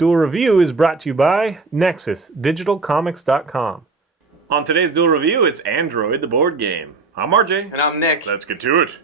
Duel Review is brought to you by NexusDigitalComics.com. On today's Duel Review, it's Android, the board game. I'm RJ. And I'm Nick. Let's get to it.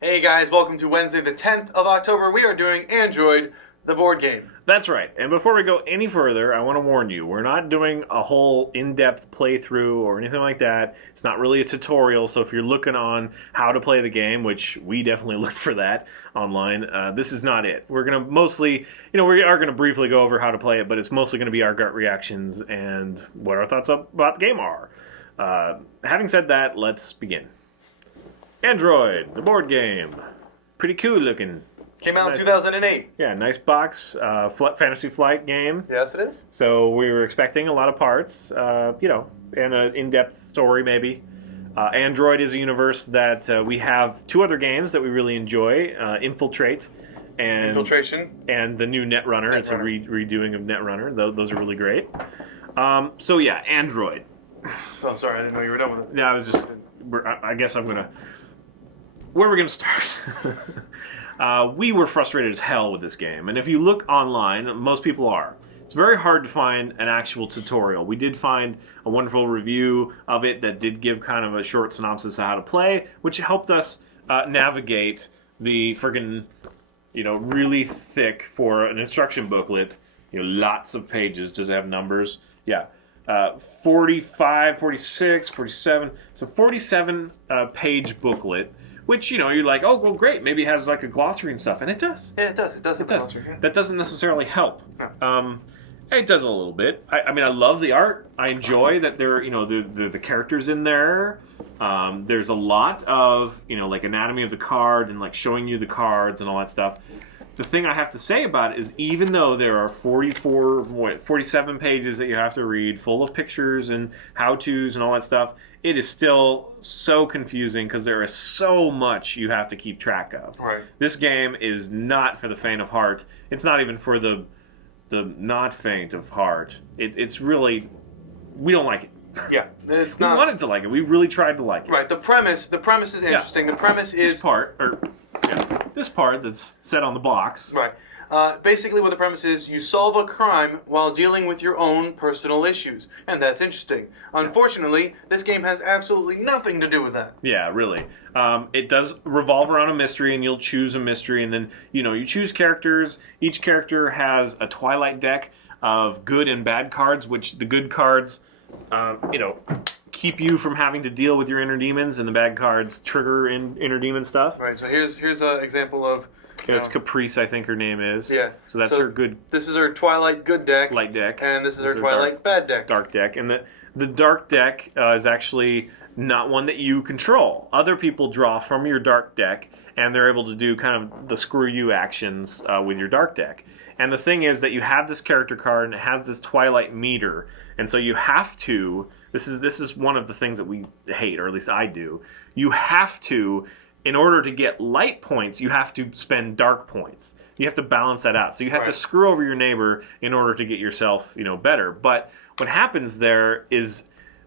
Hey guys, welcome to Wednesday the 10th of October. We are doing Android, the board game. That's right. And before we go any further, I want to warn you, we're not doing a whole in-depth playthrough or anything like that. It's not really a tutorial, so if you're looking on how to play the game, which we definitely looked for that online, this is not it. We're going to mostly, we are going to briefly go over how to play it, but it's mostly going to be our gut reactions and what our thoughts about the game are. Having said that, let's begin. Android, the board game. Pretty cool looking. Came out in 2008. Yeah, nice box, Fantasy Flight game. Yes, it is. So we were expecting a lot of parts, and an in-depth story maybe. Android is a universe that we have two other games that we really enjoy, Infiltrate and Infiltration. And the new Netrunner. It's a redoing of Netrunner. Those are really great. So yeah, Android. Oh, sorry, I didn't know you were done with it. Yeah, I guess I'm going to... Where are we going to start? We were frustrated as hell with this game, and if you look online, most people are. It's very hard to find an actual tutorial. We did find a wonderful review of it that did give kind of a short synopsis of how to play, which helped us navigate the friggin', really thick for an instruction booklet, lots of pages. Does it have numbers? Yeah. 45, 46, 47, so 47 page booklet, which, you're like, oh, well, great, maybe it has like a glossary and stuff, and it does. Yeah, it does. It does have a glossary. Yeah. That doesn't necessarily help. No. It does a little bit. I mean, I love the art. I enjoy that there, the characters in there. There's a lot of, like anatomy of the card and like showing you the cards and all that stuff. The thing I have to say about it is even though there are 47 pages that you have to read, full of pictures and how-tos and all that stuff, it is still so confusing because there is so much you have to keep track of. Right. This game is not for the faint of heart. It's not even for the not faint of heart. It's really... We don't like it. Yeah, it's not... We wanted to like it. We really tried to like it. Right, the premise is interesting. Yeah. The premise is... This part that's set on the box. Right. Basically what the premise is, you solve a crime while dealing with your own personal issues. And that's interesting. Unfortunately, this game has absolutely nothing to do with that. Yeah, really. It does revolve around a mystery, and you'll choose a mystery, and then, you choose characters. Each character has a Twilight deck of good and bad cards, which the good cards, keep you from having to deal with your inner demons, and the bad cards trigger inner demon stuff. Right, so here's an example of... it's Caprice, I think her name is. Yeah. So that's her good... This is her Twilight good deck. Light deck. And this is her Twilight bad deck. Dark deck. And the dark deck is actually not one that you control. Other people draw from your dark deck, and they're able to do kind of the screw you actions with your dark deck. And the thing is that you have this character card, and it has this Twilight meter, and so you have to... This is one of the things that we hate, or at least I do. You have to, in order to get light points, you have to spend dark points. You have to balance that out. So you have to screw over your neighbor in order to get yourself, better. But what happens there is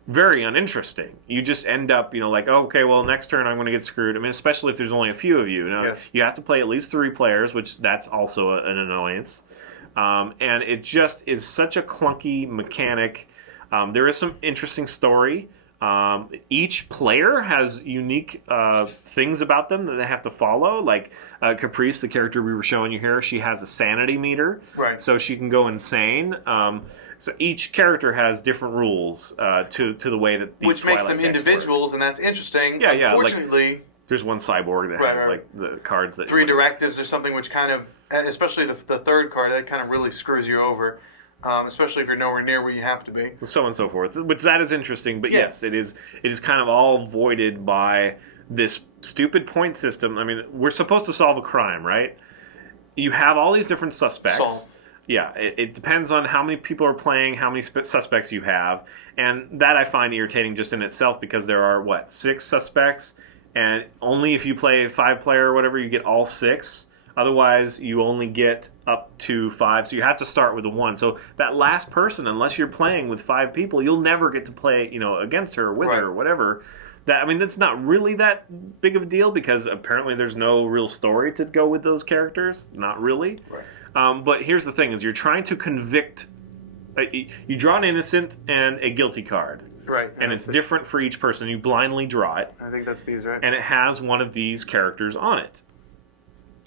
very uninteresting. You just end up, like, oh, okay, well, next turn I'm going to get screwed. I mean, especially if there's only a few of you. Now, you have to play at least 3 players, which that's also an annoyance. And it just is such a clunky mechanic. There is some interesting story. Each player has unique things about them that they have to follow. Like Caprice, the character we were showing you here, she has a sanity meter, right? So she can go insane. So each character has different rules to the way that these which makes them individuals, and that's interesting. Yeah, yeah. Unfortunately, there's one cyborg that has like the cards that 3 directives or something, which kind of, especially the third card, that kind of really screws you over. Especially if you're nowhere near where you have to be. So on and so forth. Which that is interesting, but yes, it is kind of all voided by this stupid point system. I mean, we're supposed to solve a crime, right? You have all these different suspects. Yeah, it depends on how many people are playing, how many suspects you have, and that I find irritating just in itself because there are, 6 suspects, and only if you play 5-player or whatever, you get all 6. Otherwise, you only get up to 5, so you have to start with a 1. So that last person, unless you're playing with 5 people, you'll never get to play, against her or with her or whatever. That's not really that big of a deal because apparently there's no real story to go with those characters. Not really. Right. But here's the thing: is you're trying to convict. You draw an innocent and a guilty card. Right. And it's different for each person. You blindly draw it. I think that's these, right? And it has one of these characters on it.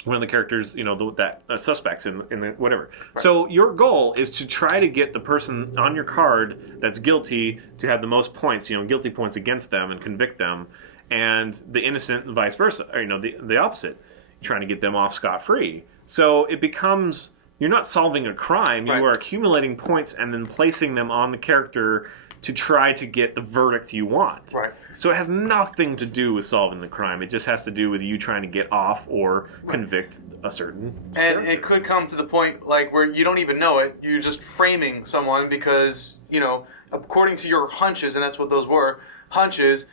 One of the characters, suspects in the whatever. Right. So your goal is to try to get the person on your card that's guilty to have the most points, guilty points against them and convict them, and the innocent vice versa, or, the opposite. You're trying to get them off scot-free. So it becomes, you're not solving a crime, you are accumulating points and then placing them on the character to try to get the verdict you want. Right. So it has nothing to do with solving the crime. It just has to do with you trying to get off or convict a certain character. And it could come to the point where you don't even know it. You're just framing someone because, according to your hunches, and that's what those were, hunches,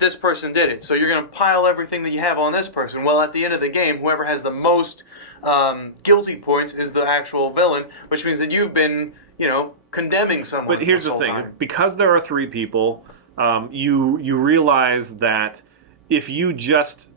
this person did it. So you're going to pile everything that you have on this person. Well, at the end of the game, whoever has the most guilty points is the actual villain, which means that you've been, condemning someone. But here's the thing. Because there are 3 people, you realize that if you just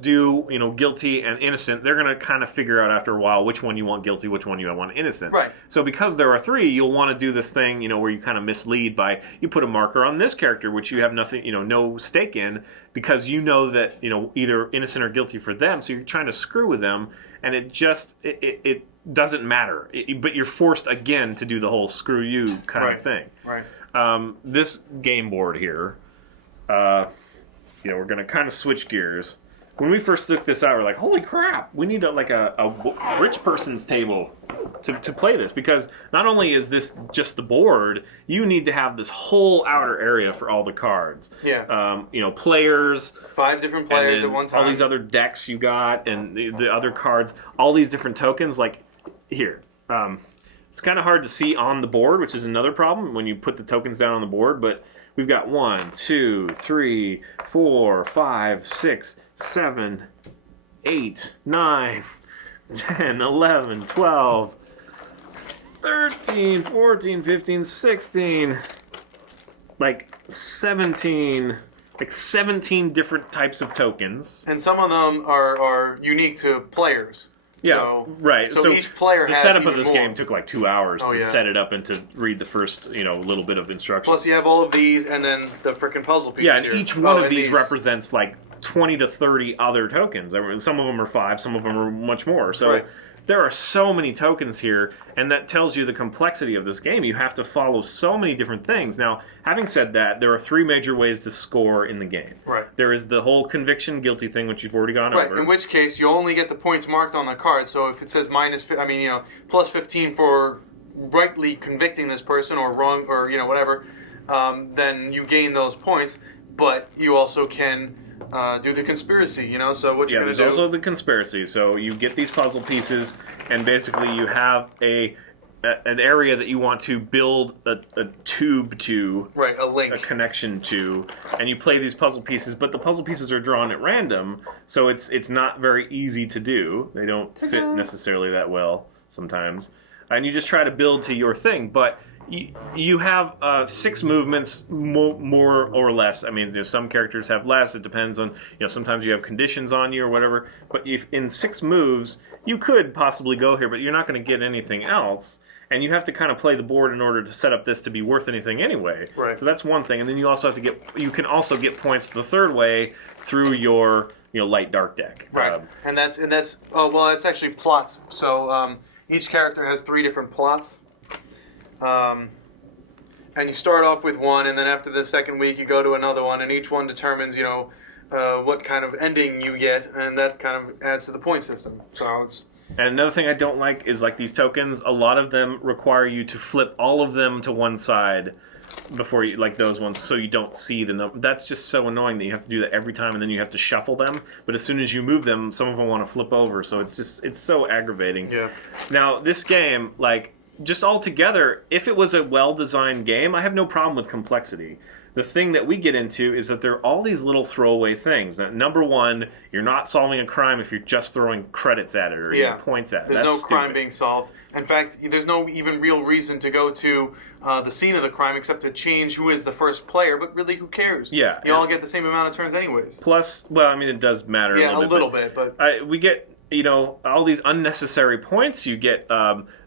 do, guilty and innocent, they're going to kind of figure out after a while which one you want guilty, which one you want innocent. Right. So because there are 3, you'll want to do this thing, where you kind of mislead by, you put a marker on this character, which you have nothing, no stake in, because you know that, either innocent or guilty for them, so you're trying to screw with them, and it doesn't matter. But you're forced, again, to do the whole screw you kind of thing. Right. This game board here, we're going to kind of switch gears. When we first took this out, we're like, holy crap, we need a rich person's table to play this. Because not only is this just the board, you need to have this whole outer area for all the cards. Yeah. Players. 5 different players at one time. All these other decks you got and the other cards. All these different tokens. Like, here. It's kind of hard to see on the board, which is another problem when you put the tokens down on the board. But we've got 1, 2, 3, 4, 5, 6, 7, 8, 9, 10, 11, 12, 13, 14, 15, 16, 17 different types of tokens. And some of them are unique to players. Yeah, so, right. So each player the has setup of this more. game took 2 hours to set it up and to read the first, little bit of instructions. Plus, you have all of these, and then the freaking puzzle pieces. Yeah, and here. each one of these represents 20 to 30 other tokens. I mean, some of them are 5, some of them are much more. So there are so many tokens here, and that tells you the complexity of this game. You have to follow so many different things. Now, having said that, there are 3 major ways to score in the game. Right. There is the whole conviction guilty thing, which you've already gone over. Right. In which case, you only get the points marked on the card. So if it says plus 15 for rightly convicting this person or wrong or whatever, then you gain those points. But you also can do the conspiracy, so what you're going to do... there's also the conspiracy. So you get these puzzle pieces, and basically you have an area that you want to build a tube to... Right, a link. A connection to, and you play these puzzle pieces, but the puzzle pieces are drawn at random, so it's not very easy to do. They don't fit necessarily that well sometimes. And you just try to build to your thing, but... You have 6 movements, more or less. I mean, some characters have less. It depends on, sometimes you have conditions on you or whatever. But if in 6 moves, you could possibly go here, but you're not going to get anything else. And you have to kind of play the board in order to set up this to be worth anything anyway. Right. So that's one thing. And then you also have to you can also get points the third way through your, light dark deck. Right. And that's it's actually plots. So each character has 3 different plots. And you start off with one, and then after the second week you go to another one, and each one determines, what kind of ending you get, and that kind of adds to the point system. So it's... And another thing I don't like is these tokens, a lot of them require you to flip all of them to one side before you, like those ones, so you don't see the number. That's just so annoying that you have to do that every time, and then you have to shuffle them. But as soon as you move them, some of them want to flip over, so it's so aggravating. Yeah. Now this game, like, just altogether, if it was a well-designed game, I have no problem with complexity. The thing that we get into is that there are all these little throwaway things. That, number one, you're not solving a crime if you're just throwing credits at it or points at it. There's That's no crime stupid. being solved. In fact, there's no even real reason to go to the scene of the crime except to change who is the first player, but really, who cares? Yeah. You all get the same amount of turns anyways. Plus, well, I mean, it does matter Yeah, a little bit. but We get, all these unnecessary points. You get,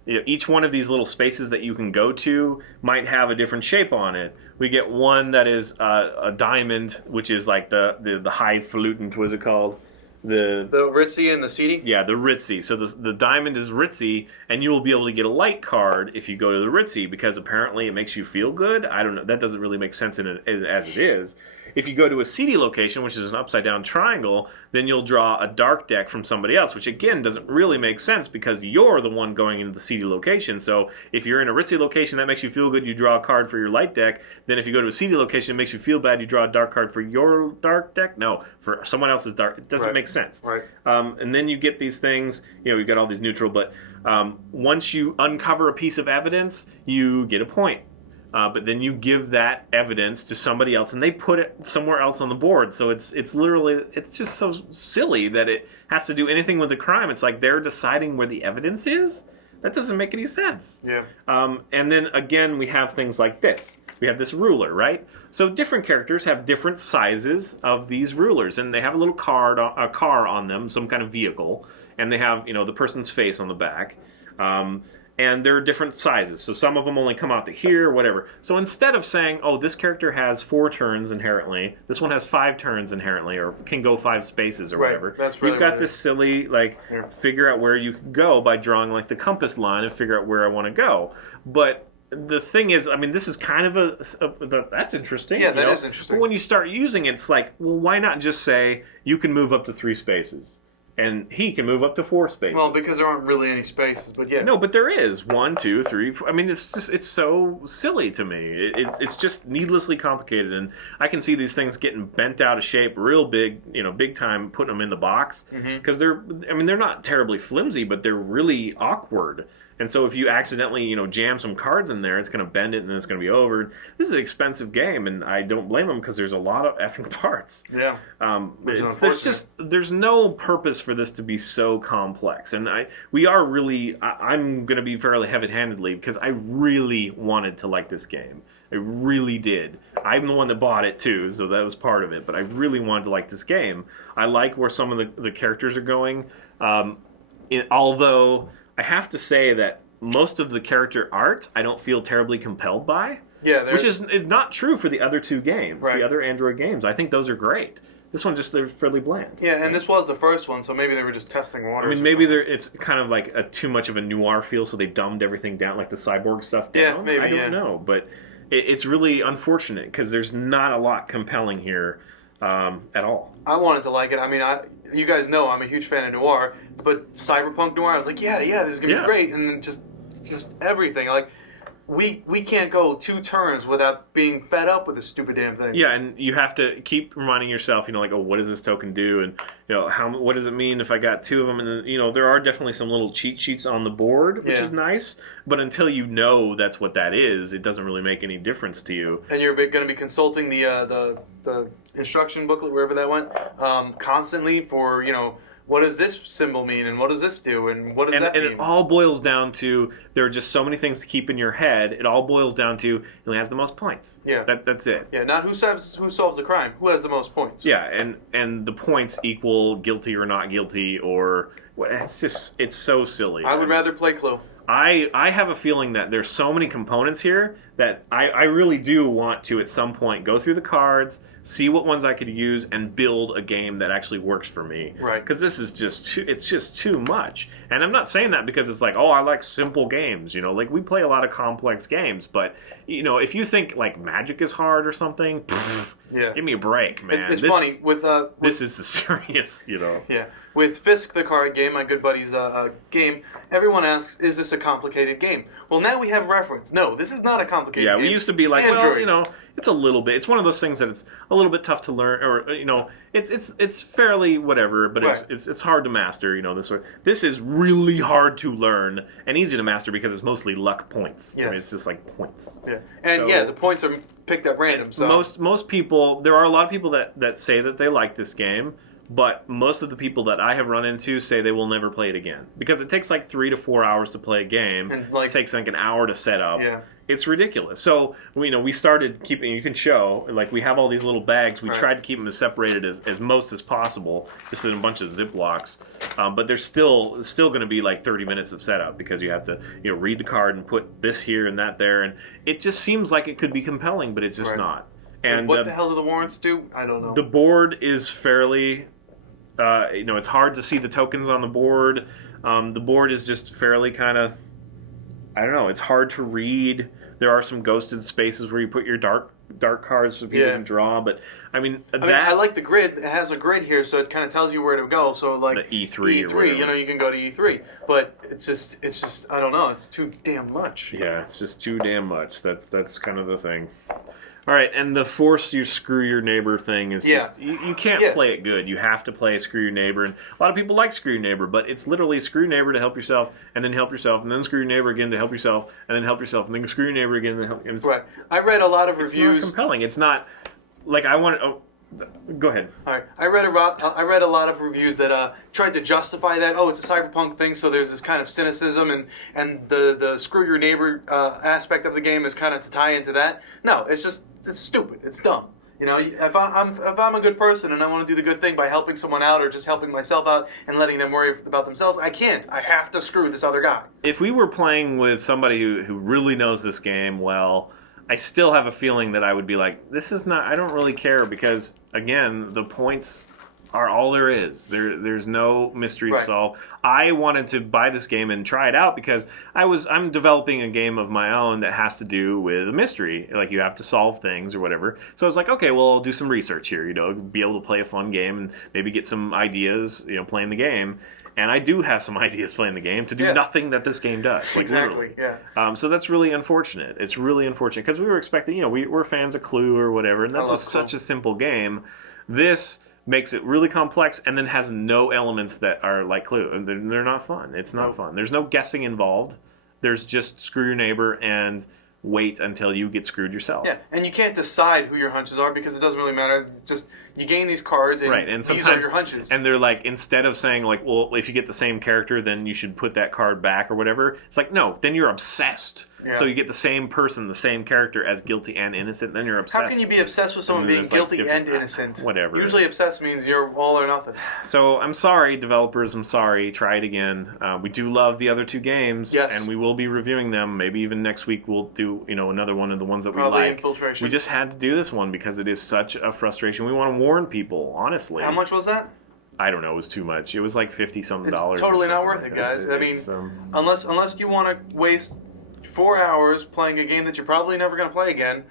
each one of these little spaces that you can go to might have a different shape on it. We get one that is a diamond, which is like the highfalutin, what is it called? The ritzy and the seedy? Yeah, the ritzy. So the diamond is ritzy, and you will be able to get a light card if you go to the ritzy, because apparently it makes you feel good. I don't know. That doesn't really make sense as it is. If you go to a seedy location, which is an upside-down triangle, then you'll draw a dark deck from somebody else, which again doesn't really make sense because you're the one going into the seedy location. So if you're in a ritzy location, that makes you feel good, you draw a card for your light deck. Then if you go to a seedy location, it makes you feel bad, you draw a dark card for your dark deck. No, for someone else's dark. It doesn't make sense. Right. And then you get these things, we've got all these neutral, but once you uncover a piece of evidence, you get a point. But then you give that evidence to somebody else, and they put it somewhere else on the board. So it's literally, it's just so silly that it has to do anything with the crime. It's like they're deciding where the evidence is. That doesn't make any sense. Yeah. And then again, we have things like this. We have this ruler, right? So different characters have different sizes of these rulers, and they have a little car on them, some kind of vehicle, and they have the person's face on the back. And there are different sizes. So some of them only come out to here, whatever. So instead of saying, oh, this character has 4 turns inherently, this one has 5 turns inherently, or can go 5 spaces or whatever. That's really You've got this silly, figure out where you can go by drawing the compass line and figure out where I want to go. But the thing is, I mean, this is kind of that's interesting. Yeah, that is interesting. But when you start using it, it's like, well, why not just say you can move up to 3 spaces? And he can move up to 4 spaces. Well, because there aren't really any spaces, but yeah. No, but there is 1, 2, 3. 4. I mean, it's so silly to me. It's just needlessly complicated, and I can see these things getting bent out of shape, real big, big time, putting them in the box because they're not terribly flimsy, but they're really awkward. And so if you accidentally, jam some cards in there, it's going to bend it and then it's going to be over. This is an expensive game, and I don't blame them because there's a lot of effing parts. Yeah. There's no purpose for this to be so complex. And I'm going to be fairly heavy-handedly because I really wanted to like this game. I really did. I'm the one that bought it too, so that was part of it. But I really wanted to like this game. I like where some of the characters are going. Although I have to say that most of the character art I don't feel terribly compelled by. Yeah, which is not true for the other 2 games, right. The other Android games. I think those are great. This one they're fairly bland. Yeah, and this was the first one, so maybe they were just testing waters. I mean, maybe it's kind of like too much of a noir feel, so they dumbed everything down, like the cyborg stuff down. Yeah, maybe. I don't know, but it's really unfortunate because there's not a lot compelling here at all. I wanted to like it. I mean, you guys know I'm a huge fan of noir, but cyberpunk noir, I was like, yeah, this is gonna be great, and then just everything. Like, we can't go 2 turns without being fed up with this stupid damn thing. Yeah, and you have to keep reminding yourself, oh, what does this token do, and what does it mean if I got 2 of them? And then, there are definitely some little cheat sheets on the board, which is nice. But until you know that's what that is, it doesn't really make any difference to you. And you're going to be consulting the instruction booklet, wherever that went, constantly for what does this symbol mean, and what does this do, and what does that mean? And it all boils down to, there are just so many things to keep in your head, it all boils down to who has the most points. Yeah. That's it. Yeah, not who solves the crime, who has the most points. Yeah, and the points equal guilty or not guilty, or it's so silly. I would rather play Clue. I have a feeling that there's so many components here that I really do want to, at some point, go through the cards, see what ones I could use, and build a game that actually works for me. Right. Because this is just too much. And I'm not saying that because it's like, oh, I like simple games. We play a lot of complex games. But, if you think, Magic is hard or something, give me a break, man. It's funny. This is serious, Yeah. With Fisk the card game, my good buddy's game, everyone asks, is this a complicated game? Well, now we have reference. No, this is not a complicated complicated Yeah, game. we used to be like, well, Android. you know, it's a little bit. It's one of those things that it's a little bit tough to learn, or you know, it's fairly whatever, but Right. it's hard to master. You know, this is really hard to learn and easy to master because it's mostly luck points. Yes. I mean, it's just like points. Yeah, and So- yeah, the points are picked up random. So Most people, there are a lot of people that say that they like this game, but most of the people that I have run into say they will never play it again because it takes like 3 to 4 hours to play a game. And, like- it takes like an hour to set up. Yeah. It's ridiculous. So we started keeping. You can show like we have all these little bags. We Right. tried to keep them as separated as most as possible, just in a bunch of Ziplocs. But there's still going to be like 30 minutes of setup because you have to read the card and put this here and that there, and it just seems like it could be compelling, but it's just Right. not. And what the hell do the warrants do? I don't know. the board is fairly, it's hard to see the tokens on the board. The board is just fairly kind of, I don't know, it's hard to read. There are some ghosted spaces where you put your dark cards so people Yeah. can draw, but I mean, I like the grid. It has a grid here, so it kind of tells you where to go. So like The E3 or whatever. you can go to E3, but it's just I don't know. It's too damn much. Yeah, it's just too damn much. That's kind of the thing. All right, and the force you screw your neighbor thing is just you can't Yeah. play it good. You have to play screw your neighbor, and a lot of people like screw your neighbor, but it's literally screw your neighbor to help yourself, and then help yourself, and then screw your neighbor again to help yourself, and then help yourself, and then screw your neighbor again to help. And Right. I read a lot of It's not reviews. compelling. It's not like I want. Oh, go ahead. All right. I read a lot of reviews that tried to justify that. Oh, it's a cyberpunk thing, so there's this kind of cynicism, and the screw your neighbor aspect of the game is kind of to tie into that. No, it's stupid. It's dumb. You know, if I'm a good person and I want to do the good thing by helping someone out or just helping myself out and letting them worry about themselves, I can't. I have to screw this other guy. If we were playing with somebody who really knows this game well, I still have a feeling that I would be like, this is not, I don't really care because, again, the points are all there is. There's no mystery to Right. solve. I wanted to buy this game and try it out because I'm developing a game of my own that has to do with a mystery. Like you have to solve things or whatever. So I was like, okay, well, I'll do some research here, be able to play a fun game and maybe get some ideas, playing the game. And I do have some ideas playing the game to do Yeah. nothing that this game does. Like, Exactly. literally. Yeah. So that's really unfortunate. It's really unfortunate because we were expecting, we're fans of Clue or whatever, and that's love Clue. such a simple game. This makes it really complex and then has no elements that are like Clue. And they're not fun. It's not fun. There's no guessing involved. There's just screw your neighbor and wait until you get screwed yourself. Yeah, and you can't decide who your hunches are because it doesn't really matter. Just you gain these cards, and, Right, and these sometimes are your hunches. And they're like, instead of saying like, well, if you get the same character, then you should put that card back or whatever. It's like, no, then you're obsessed. Yeah. So you get the same person, the same character as guilty and innocent. Then you're obsessed. How can you be obsessed with someone And being there's, like, guilty different- and innocent? Whatever. Usually obsessed means you're all or nothing. So I'm sorry, developers. I'm sorry. Try it again. We do love the other two games, Yes. and we will be reviewing them. Maybe even next week we'll do another one of the ones that Probably we like. Infiltration. We just had to do this one because it is such a frustration. We want to warn people, honestly. How much was that? I don't know. It was too much. It was like $50-something. It's or totally not something worth like it, that. guys. I mean, It's, unless you want to waste 4 hours playing a game that you're probably never going to play again,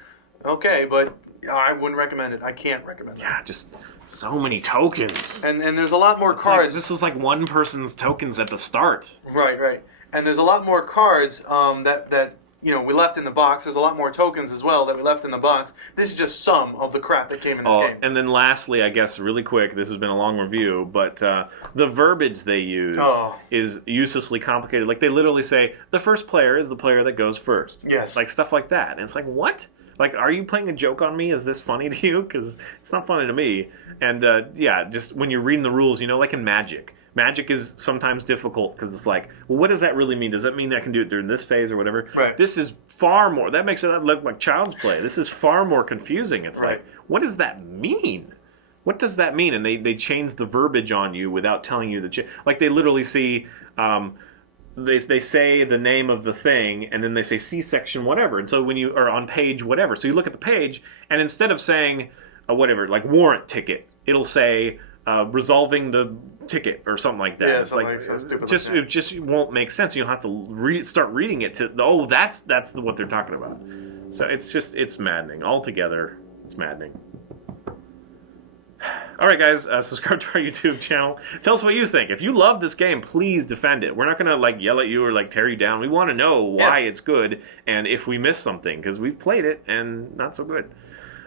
okay, but I wouldn't recommend it. I can't recommend it. yeah, just so many tokens. And there's a lot more It's like- cards. this is like one person's tokens at the start. Right. And there's a lot more cards that we left in the box. There's a lot more tokens as well that we left in the box. This is just some of the crap that came in this game. And then lastly, I guess really quick, this has been a long review, but the verbiage they use is uselessly complicated. Like they literally say, the first player is the player that goes first. Yes. Like stuff like that. And it's like, what? Like, are you playing a joke on me? Is this funny to you? Because it's not funny to me. And just when you're reading the rules, like in Magic. Magic is sometimes difficult because it's like, well, what does that really mean? Does that mean I can do it during this phase or whatever? Right. This is far more. That makes it look like child's play. This is far more confusing. It's Right. like, what does that mean? What does that mean? And they change the verbiage on you without telling you like they literally see. They say the name of the thing, and then they say C-section whatever. And so when you are on page whatever, so you look at the page, and instead of saying whatever, like warrant ticket, it'll say resolving the ticket or something like that. Yeah, it's something like like so stupid just like that. it just won't make sense. You'll have to start reading it to that's what they're talking about. So it's maddening altogether. It's maddening. All right, guys, subscribe to our YouTube channel. Tell us what you think. If you love this game, please defend it. We're not gonna like yell at you or like tear you down. We want to know why it's good and if we missed something, because we've played it and not so good.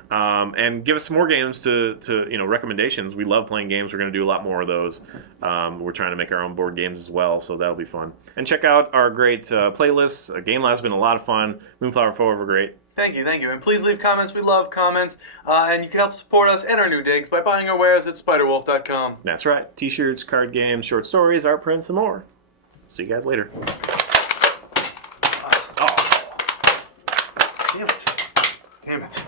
And give us some more games to recommendations. We love playing games. We're going to do a lot more of those. We're trying to make our own board games as well, so that'll be fun. And check out our great playlists. Game Lab's been a lot of fun. Moonflower 4 were great. Thank you. And please leave comments. We love comments. And you can help support us and our new digs by buying our wares at spiderwolf.com. That's right. T-shirts, card games, short stories, art prints, and more. See you guys later. Damn it.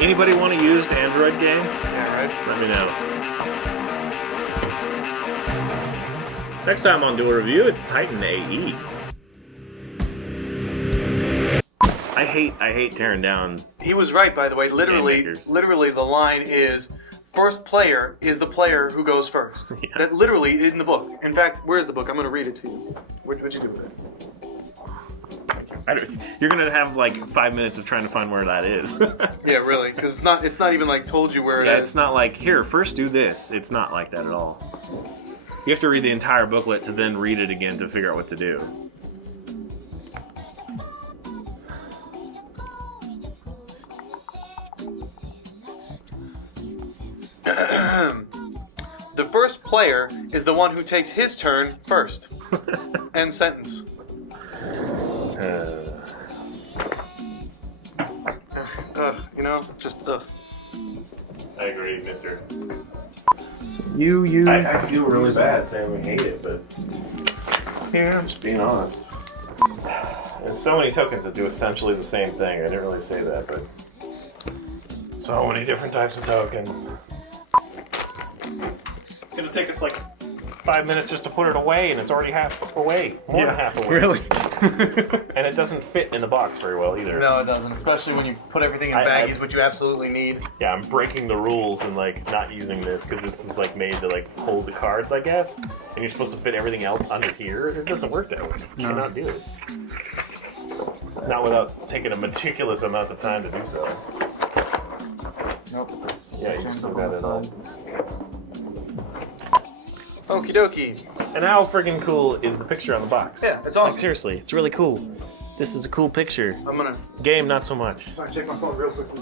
Anybody want a used Android game? Yeah, right. Let me know. Next time on Duel Review, it's Titan AE. I hate tearing down. He was right, by the way. Literally, the line is, first player is the player who goes first. Yeah. That literally is in the book. In fact, where's the book? I'm going to read it to you. What'd you do with it? You're gonna have like 5 minutes of trying to find where that is. Yeah, really, because it's not even like told you where it is. Yeah, it's not like, here, first do this. It's not like that at all. You have to read the entire booklet to then read it again to figure out what to do. The first player is the one who takes his turn first. End sentence. I agree, mister. I feel really bad saying we hate it, but yeah, I'm just being honest. There's so many tokens that do essentially the same thing. I didn't really say that, but so many different types of tokens. It's gonna take us like 5 minutes just to put it away, and it's already half away. More than half away. Really? And it doesn't fit in the box very well either. No, it doesn't. Especially when you put everything in baggies, which you absolutely need. Yeah, I'm breaking the rules and like not using this because this is like made to like hold the cards, I guess. And you're supposed to fit everything else under here. It doesn't work that way. You cannot do it. Not without taking a meticulous amount of time to do so. Nope. Yeah, you still got it all. Okie dokie. And how friggin' cool is the picture on the box? Yeah, it's awesome. Like, seriously, it's really cool. This is a cool picture. I'm gonna Game, not so much. check my phone real quickly.